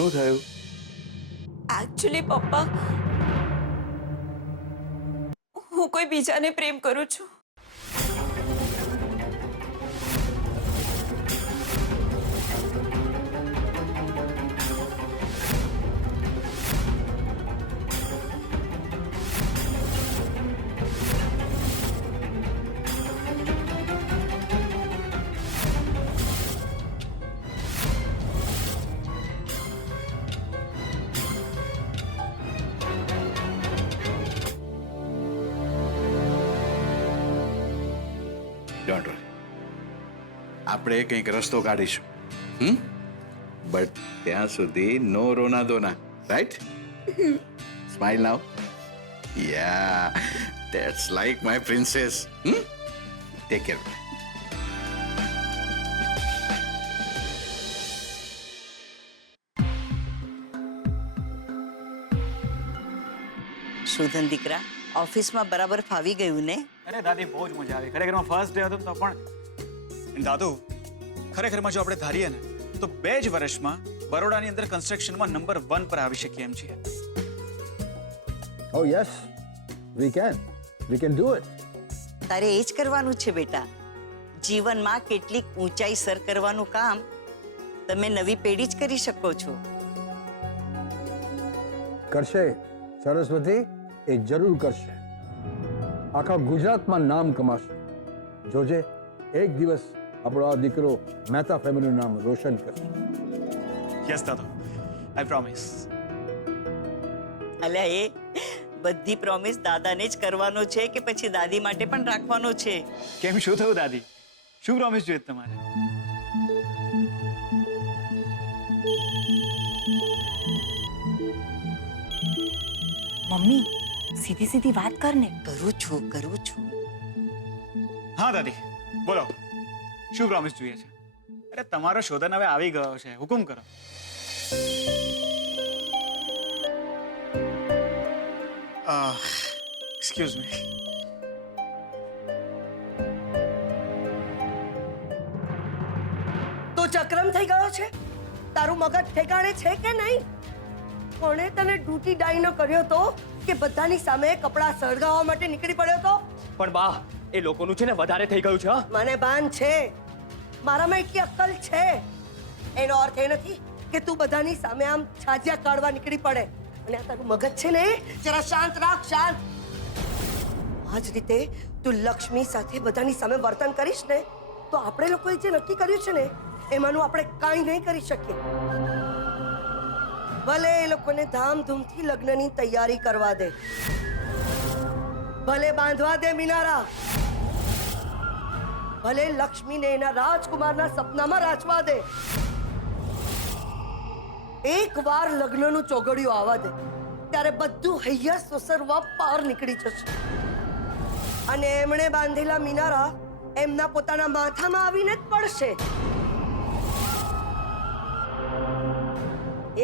શું થયું? एक्चुअली पप्पा હું કોઈ બીજાને પ્રેમ કરું છું. ડોન્ટ વરી, આપણે કંઈક રસ્તો કાઢીશું. બટ ત્યાં સુધી નો રોના દોના, right? Smile now. Yeah, that's like my princess. Take care. Shodhan દીકરા, ઓફિસમાં બરાબર ફાવી ગયું ને? અરે દાદી, બહુ જ મજા આવી. ખરેખરમાં ફર્સ્ટ ડે હતો ને તો પણ દાદુ, ખરેખરમાં જો આપણે ધારીએ ને તો 2 જ વર્ષમાં બરોડાની અંદર કન્સ્ટ્રક્શનમાં નંબર 1 પર આવી શકીએ એમ છીએ. Oh yes, we can do it. તારે એ જ કરવાનું છે બેટા. જીવનમાં કેટલીક ઊંચાઈ સર કરવાનું કામ તમે નવી પેઢી જ કરી શકો છો. કરશે સરસ્વતી, એ જરૂર કરશે. આખા ગુજરાતમાં નામ કમાશે. જોજે, એક દિવસ આપણો આ દીકરો મહેતા ફેમિલીનું નામ રોશન કરશે. યસ દાદુ, આઈ પ્રોમિસ. અલ્યા, એ બધી પ્રોમિસ દાદાને જ કરવાનો છે કે પછી દાદી માટે પણ રાખવાનો છે? કેમ, શું થયું દાદી? શું પ્રોમિસ જોઈએ તમારે? મમ્મી સીધી સીધી વાત કર ને. કરું છું. હા દાદી, બોલો, શું પ્રોમિસ જોઈએ છે? અરે તમારો શોધન હવે આવી ગયો છે, હુકુમ કરો. Excuse me. તો ચક્રમ થઈ ગયો છે? તારું મગજ ઠેકાણે છે કે નહીં? કોણે તને ડ્યુટી ડાયનો કર્યો તો કે બધાની સામે કપડાં સળગાવવા માટે નીકળી પડ્યો તો? પણ બા, એ લોકોનું છે ને વધારે થઈ ગયું છે. હા, મને ભાન છે, મારામાં એટલી અક્કલ છે. એનો અર્થ એ નથી કે તું બધાની સામે આમ છાજિયા કાઢવા નીકળી પડે. અને આ તારું મગજ છે ને, જરા શાંત રાખ, શાંત. આ જ રીતે તું લક્ષ્મી સાથે બધાની સામે વર્તન કરીશ ને તો આપણે લોકોએ જે નક્કી કર્યું છે ને એમાંનું આપણે કાંઈ નહીં કરી શકીએ. ભલે એ લોકોને ધામધૂમથી લગ્નની તૈયારી કરવા દે, ભલે બાંધવા દે મિનારા, ભલે લક્ષ્મીને એના રાજકુમારના સપનામાં રાચવા દે, એકવાર લગ્નનું ચોઘડિયું આવવા દે ત્યારે બધું હૈયા સોસરવા પાર નીકળી જશે. અને એમણે બાંધેલા મિનારા એમના પોતાના માથામાં આવીને જ પડશે.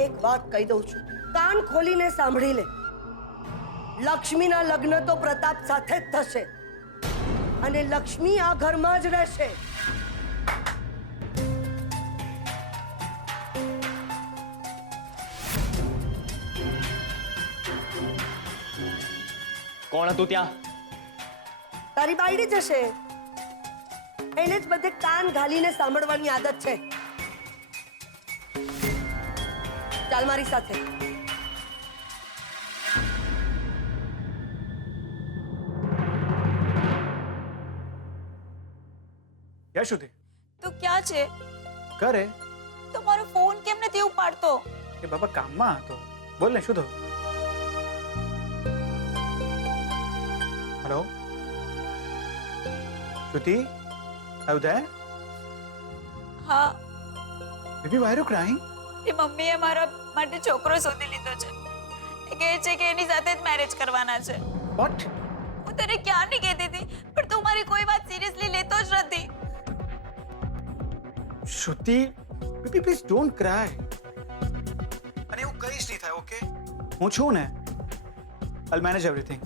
એક વાત કહી દઉં છું, કાન ખોલીને સાંભળી લે. લક્ષ્મીના લગ્ન તો પ્રતાપ સાથે જ થશે અને લક્ષ્મી આ ઘરમાં જ રહેશે. કોણ હતું ત્યાં? તારી બાયડી જશે. એને જ બધે કાન ઘાલીને સાંભળવાની આદત છે. ચાલ મારી સાથે. યશુથી તું ક્યાં છે? કરે તો મારો ફોન કેમ નથી ઉપાડતો? એ બાબા કામમાં હતો. બોલ ને, શું થયું? Hello Shruti, are you there? હા, baby, why are you crying? એ મમ્મીએ મારા માટે છોકરો શોધી લીધો છે. એ કહે છે કે એની સાથે જ મેરેજ કરવાના છે. વોટ? હું તને ક્યારની કહેતી હતી પણ તું મારી કોઈ વાત સિરિયસલી લેતો જ નથી. શ્રુતિ, બેબી પ્લીઝ ડોન્ટ ક્રાય. અને એવું કઈ જ નહીં થાય, ઓકે? હું છું ને, I'll manage everything.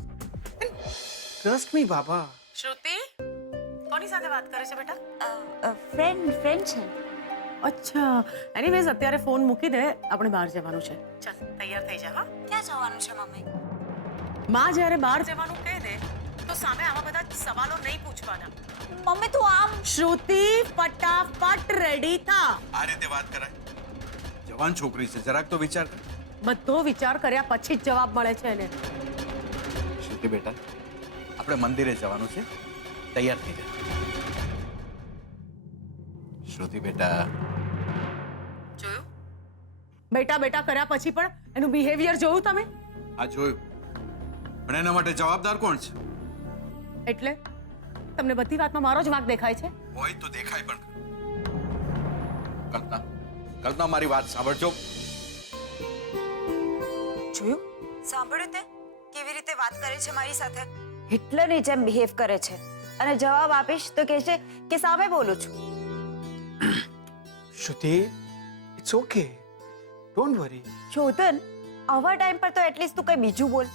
Trust me બાબા. શ્રુતિ, કોની સાથે વાત કરે છે બેટા? ફ્રેન્ડ છે. અચ્છા એનીવેઝ અત્યારે ફોન મૂકી દે, આપણે બહાર જવાનું છે. ચાલ તૈયાર થઈ જા. હા, ક્યાં જવાનું છે મમ્મી? માં જ્યારે બહાર જવાનું કહે ને તો સામે આવા બધા સવાલો નહીં પૂછવાના. મમ્મી તું આમ શ્રુતિ ફટાફટ રેડી થા. આ રીતે વાત કરાય? જવાન છોકરી છે, જરાક તો વિચાર કર. બધો વિચાર કર્યા પછી જ જવાબ મળે છે એને. શ્રુતિ બેટા, આપણે મંદિરે જવાનું છે, તૈયાર થઈ જા. શ્રુતિ બેટા, જોયું? બેટા બેટા કર્યા પછી પણ એનું બિહેવિયર જોયું તમે? આ જોયું, પણ એના માટે જવાબદાર કોણ છે? એટલે તમને બધી વાતમાં મારો જ વાંક દેખાય છે? હોય તો દેખાય પણ. કલ્પના, કલ્પના મારી વાત સાંભળજો. જોયું? સાંભળ્યું તે કેવી રીતે વાત કરે છે મારી સાથે? હિટલરની જેમ બિહેવ કરે છે અને જવાબ આપીશ તો કહે છે કે સામે બોલું છું. Shruti, it's okay. Don't worry. શોધન, આવા ટાઈમ પર તો એટલીસ્ટ તું કંઈ બીજું બોલ.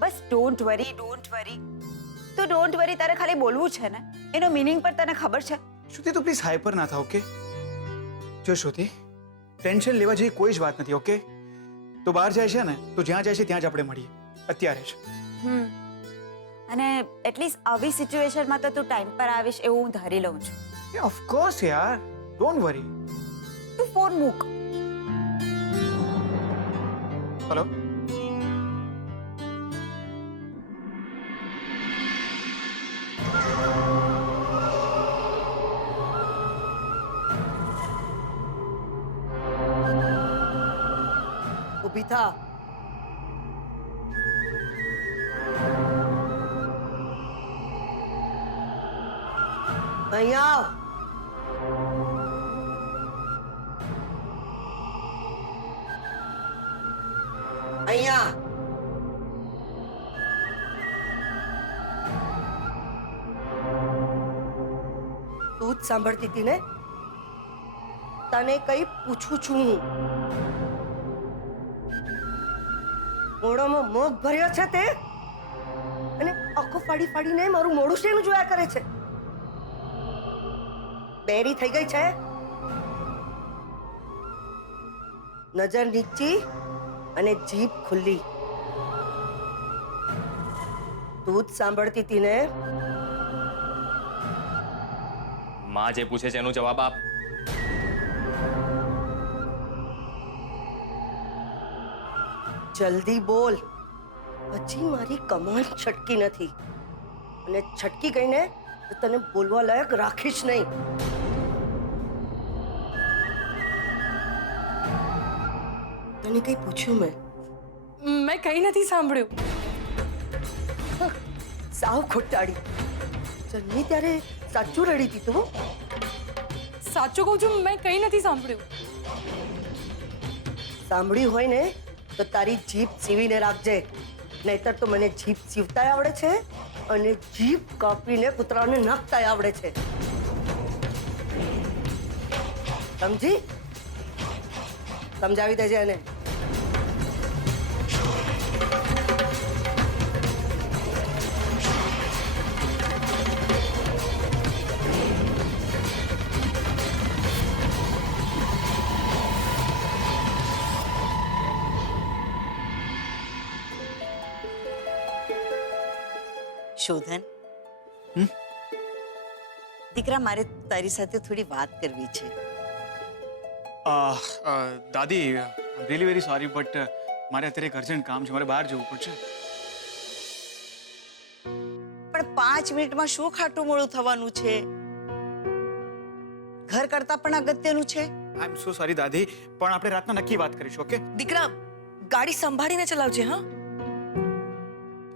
બસ ડોન્ટ વરી, ડોન્ટ વરી. તો ડોન્ટ વરી તારે ખાલી બોલવું છે ને? એનો મીનિંગ પર તને ખબર છે? Shruti, તું પ્લીઝ હાઈપર ના થા, ઓકે? જો શ્રુતિ, ટેન્શન લેવા જેવી કોઈ જ વાત નથી, ઓકે? તો બહાર જાય છે ને, તો જ્યાં જાય છે ત્યાં જ આપણે મળીએ, અત્યારે જ. અને એટલીસ્ટ આવી સિચ્યુએશનમાં તો તું ટાઈમ પર આવીશ એવું હું ધારી લઉં છું. ઓફ કોર્સ યાર, ડોન્ટ વરી. તું ફોન મૂક. હેલો. ઊભી થા. અહીંયા આવ. અહીંયા. તું જ સાંભળતી હતી ને? તને કઈ પૂછું છું હું. મોઢામાં મોગ ભર્યો છે તે, અને આંખો ફાડી ફાડીને મારું મોઢું શેનું જોયા કરે છે? બેરી થઈ ગઈ છે? નજર નીચી અને જીભ ખુલ્લી. તું જ સાંભળતી હતી ને? માં જે પૂછે છે એનો જવાબ આપ. જલ્દી બોલ, પછી મારી કમાન છટકી નથી, અને છટકી ગઈ ને તો તને બોલવા લાયક રાખીશ નહીં. તને કઈ પૂછ્યું મેં? મેં કંઈ નથી સાંભળ્યું. સાવ ખોટાડી. જન્મી ત્યારે સાચું રડી હતી તું. સાચું કહું છું, મેં કંઈ નથી સાંભળ્યું. સાંભળ્યું હોય ને તો તારી જીભ સીવીને રાખજે, નહીતર તો મને જીભ સીવતાય આવડે છે અને જીભ કાપીને કૂતરાને નાખતાય આવડે છે. સમજી? સમજાવી દેજે એને. શોધન, દીકરા, મારે તારી સાથે થોડી વાત કરવી છે. દાદી, રિયલી વેરી સોરી, બટ મારે અત્યારે એક અર્જન્ટ કામ છે, મારે બહાર જવું પડશે. પણ 5 મિનિટમાં શું ખાટું મોડું થવાનું છે? ઘર કરતા પણ અગત્યનું છે. આઈ એમ સો સોરી દાદી, પણ આપણે રાતના નક્કી વાત કરીશું, ઓકે? દીકરા, ગાડી સંભાળીને ચલાવજે. હા,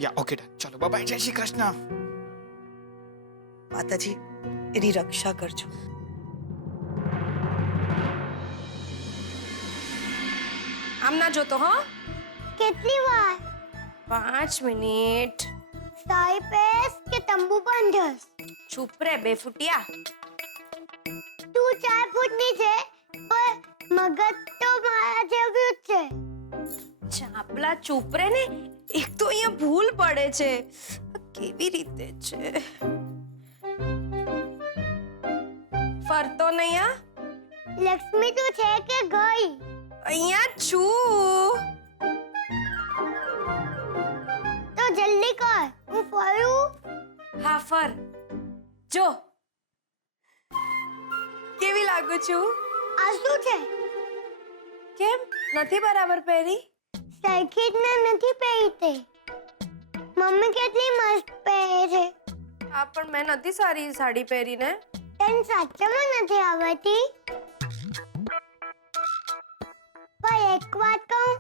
યા ઓકે ડન. ચલો બાય, જય શ્રી કૃષ્ણ. માતાજી એની રક્ષા કરજો. આમ ના જોતો. હા, કેટલી વાર? 5 મિનિટ. સાઈ પેસ કે તંબુ બંધસ? ચૂપ રે બે ફૂટિયા. તું 4 ફૂટની છે પણ મગજ તો મારા જેવું જ છે. ચાપલા ચૂપ રે ને. એક તો અહીંયા ભૂલ પડે છે. કેવી રીતે છે? ફરતો નહીં. આ લક્ષ્મી તો છે કે ગઈ? અહીંયા છું. તો જલ્દી કર, હું ફરું. હા ફર. જો કેવી લાગુ છું? આ શું છે? કેમ નથી બરાબર પહેરી? સરખી જ નથી પહેરી તે. મમ્મી કેટલી મસ્ત પહેરે છે. હા પણ મેં નથી સારી સાડી પહેરીને. તને સાચમાં નથી આવડતી? પણ એક વાત કહું,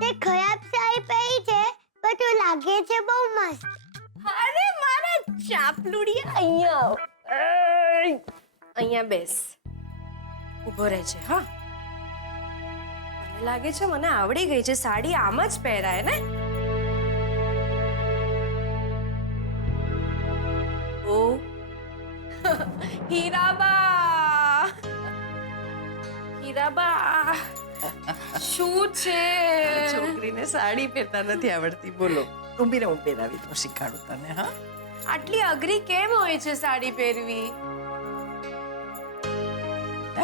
તે ખરાબ સાડી પહેરી છે પણ તું લાગે છે બહુ મસ્ત. અરે મારા ચાપલુડિયા અહીંયા આવ. અહીંયા બેસ. ઊભો રહે છે. હા મને લાગે છે મને આવડી ગઈ છે સાડી આમ જ પહેરાય ને. ઓ હીરાબા, હીરાબા શું છે? છોકરીને સાડી પહેરતા નથી આવડતી. બોલો, ઊભી રહે, હું પહેરાવી દઉં, શીખાડું તને. હા, આટલી અઘરી કેમ હોય છે સાડી પહેરવી?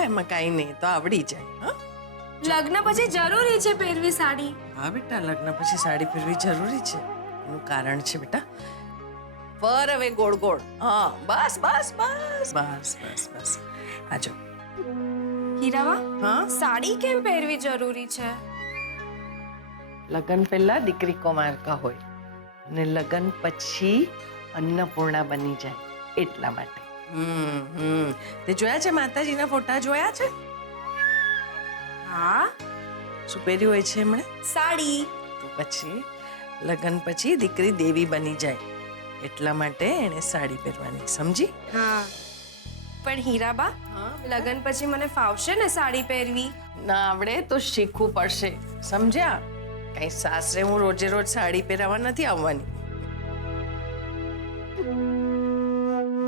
એમાં કાંઈ નહીં, તો આવડી જાય. હા, લગ્ન પછી જરૂરી છે પહેરવી સાડી? હા બેટા, લગ્ન પછી સાડી પહેરવી જરૂરી છે. એનું કારણ છે બેટા, પર હવે ગોળ ગોળ. હા, બસ બસ બસ બસ બસ બસ. આ જો. હીરાબા, હા, સાડી કેમ પહેરવી જરૂરી છે? લગ્ન પહેલા દીકરી કુમારકા હોય અને લગ્ન પછી અન્નપૂર્ણા બની જાય એટલા માટે. તે જોયા છે માતાજીના ફોટા જોયા છે? હા. શું પહેર્યું હોય છે એમણે? સાડી. તો પછી લગ્ન પછી દીકરી દેવી બની જાય એટલા માટે એણે સાડી પહેરવાની. સમજી? હા પણ હીરાબા, લગ્ન પછી મને ફાવશે ને સાડી પહેરવી? ના આવડે તો શીખવું પડશે. સમજ્યા? કઈ સાસરે હું રોજે રોજ સાડી પહેરાવા નથી આવવાની.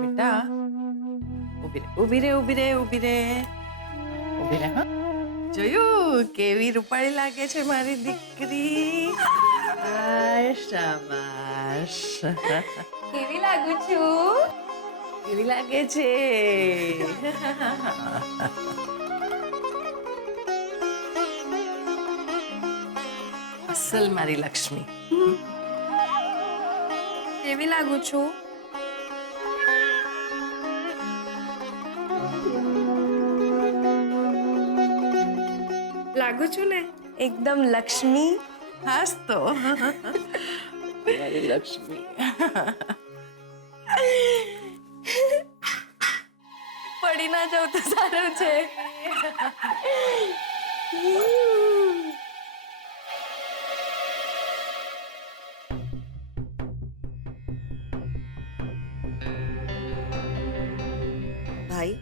બેટા, ઊભી રે, ઊભી રે, ઊભી રે, ઊભી રે, ઊભી રે. હા, જોયું કેવી રૂપાળી લાગે છે મારી દીકરી? શાબાશ. કેવી લાગુ છું? કેવી લાગે છે? અસલ મારી લક્ષ્મી. કેવી લાગુ છું? લાગુ છું ને એકદમ લક્ષ્મી? હાસ તો મારી લક્ષ્મી. પડી ના જાઉં તો સારું છે. ભાઈ,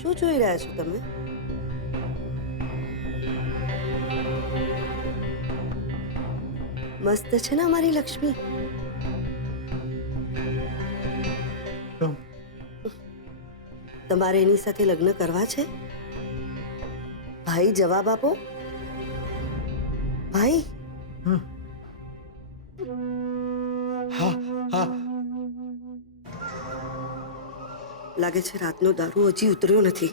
શું જોઈ રહ્યા છો તમે? મસ્ત છે ને અમારી લક્ષ્મી? તમારે એની સાથે લગ્ન કરવા છે? ભાઈ, જવાબ આપો ભાઈ. હા હા, લાગે છે રાતનો દારૂ હજી ઉતર્યો નથી.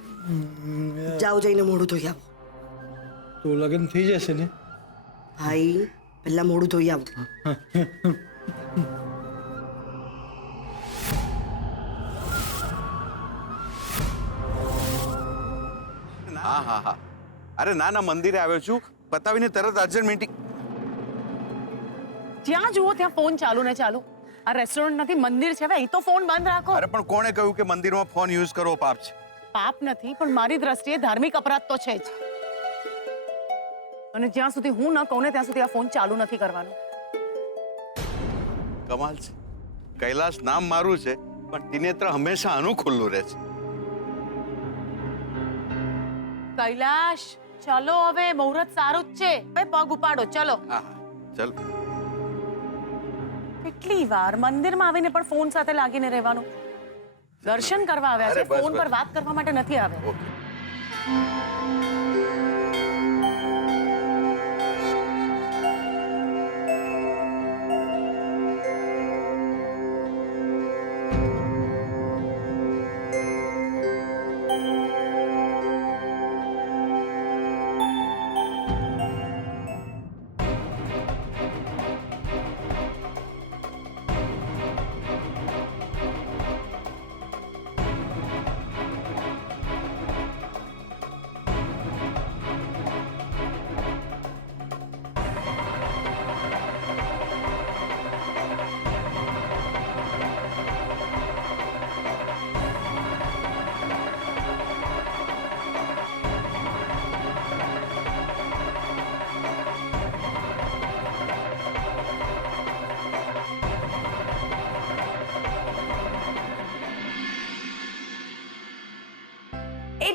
જાઓ, જઈને મોઢું ધોઈ આવો. તો લગ્ન થઈ જશે ને? ભાઈ, પહેલા મોઢું ધોઈ આવો. હા હા હા, અરે ના ના, મંદિરે આવ્યો છું, પતાવીને તરત અર્જન્ટ મીટિંગ. જ્યાં જુઓ ત્યાં ફોન ચાલુ ને ચાલુ. આ રેસ્ટોરન્ટ નથી, મંદિર છે. હવે અહીં તો ફોન બંધ રાખો. અરે પણ કોણે કહ્યું કે મંદિરમાં ફોન યુઝ કરવો પાપ છે? પાપ નથી, પણ મારી દ્રષ્ટિએ ધાર્મિક અપરાધ તો છે જ. અને જ્યાં સુધી હું ન કહું ને ત્યાં સુધી આ ફોન ચાલુ નથી કરવાનો. કમાલ છે, કૈલાસ નામ મારું છે પણ ત્રિનેત્ર હંમેશા આનું ખુલ્લું રહે છે. કૈલાશ, ચલો હવે, મુહૂર્ત સારું જ છે. હવે પગ ઉપાડો, ચલો. હા હા, ચલ. કેટલી વાર મંદિરમાં આવીને પણ ફોન સાથે લાગીને રહેવાનું? દર્શન કરવા આવ્યા છે, અરે બસ, ફોન પર બસ. વાત કરવા માટે નથી આવ્યા. ઓકે.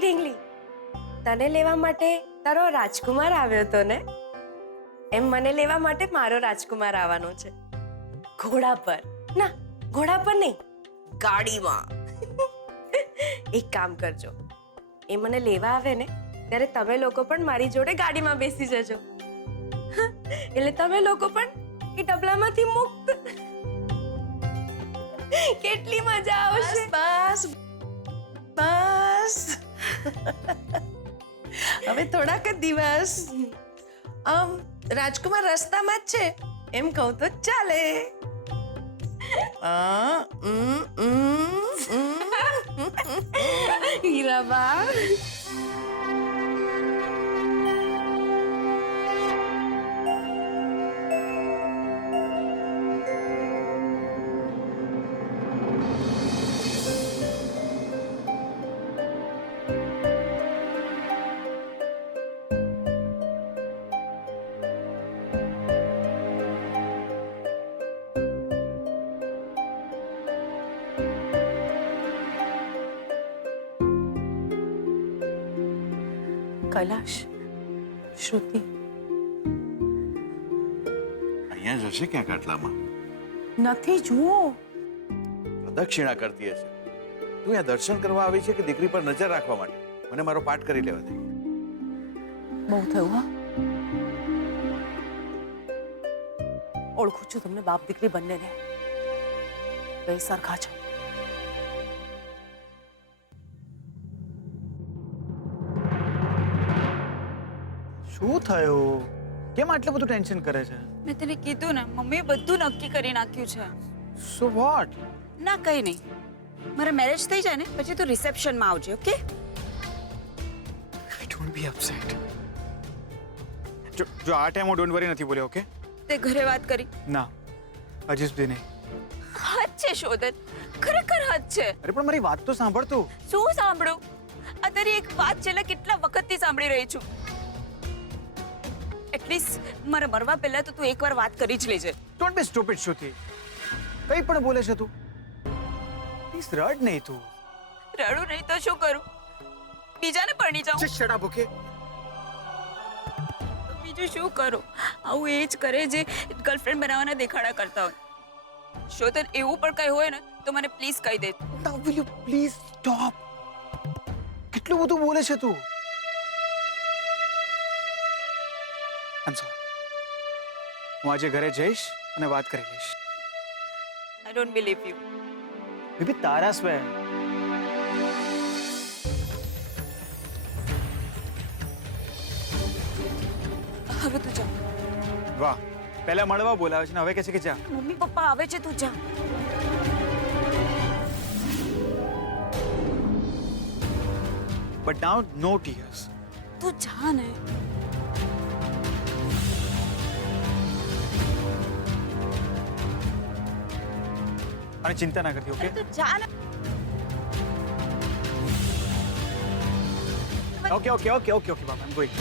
કિંગલી, તને લેવા માટે તારો રાજકુમાર આવ્યો હતો ને, એમ મને લેવા માટે મારો રાજકુમાર આવવાનો છે. ઘોડા પર ના, ઘોડા પર નહીં, ગાડીમાં. એક કામ કરજો, એ મને લેવા આવે ને ત્યારે તમે લોકો પણ મારી જોડે ગાડીમાં બેસી જજો. એટલે તમે લોકો પણ એ ડબલામાંથી મુક્ત. કેટલી મજા આવશે. બસ બસ હવે થોડાક જ દિવસ. રાજકુમાર રસ્તામાં જ છે એમ કહું તો ચાલે. હીરાબા, કૈલાશ, શ્રુતિ, અહીંયા જશે ક્યાંક આટલામાં. નથી જુઓ. પ્રદક્ષિણા કરતી હશે. તું અહીંયા દર્શન કરવા આવી છે કે દીકરી પર નજર રાખવા માટે? મને મારો પાઠ કરી લેવા દે. બહુ થયું હા. ઓળખું છું તમને બાપ દીકરી બંનેને. બે સરખા છો. શું થયું? કેમ આટલું બધું ટેન્શન કરે છે? મેં તને કીધું ને, મમ્મીએ બધું નક્કી કરી નાખ્યું છે. So what? ના કંઈ નહીં, મારા મેરેજ થઈ જાય ને પછી તું રિસેપ્શનમાં આવજે, ઓકે? Don't be upset. જો આ ટાઈમ હું ડોન્ટ વરી નથી બોલ્યો, ઓકે? તે ઘરે વાત કરી? ના, હજી સુધી નહીં. હદ છે શોધન, ખરેખર હદ છે. અરે પણ મારી વાત તો સાંભળ તું. શું સાંભળું? આ તારી એક વાત છેલ્લા કેટલા વખતથી સાંભળી રહી છું. એટલીસ્ટ મારા મરવા પહેલા તો તું એકવાર વાત કરી જ લેજે. ડોન્ટ બી સ્ટુપિડ શ્રુતિ. કઈ પણ બોલે છે તું. પ્લીઝ રડ નહીં તું. રડું નહીં તો શું કરું? બીજાને પરણી જાઉં? Shut up, okay? બીજું શું કરું? આવું એ જ કરે જે ગર્લફ્રેન્ડ બનાવવાના દેખાડા કરતા હોય. શોધન, એવું પણ કઈ હોય ને તો મને પ્લીઝ કહી દે. નાઉ વિલ યુ પ્લીઝ સ્ટોપ? કેટલું બધું બોલે છે તું. આઈ એમ સોરી. હું આજે ઘરે જઈશ અને વાત કરી લઈશ. I don't believe you. Baby તારા સ્વેર. હવે તું જા. વાહ, પહેલા મળવા બોલાવે છે ને હવે કહે છે કે જા. મમ્મી પપ્પા આવે છે, તું જા. But now no tears. તું જા ને. અને ચિંતા ના કરતી, ઓકે? તું જા ને. Okay okay okay okay okay Baba, I am going.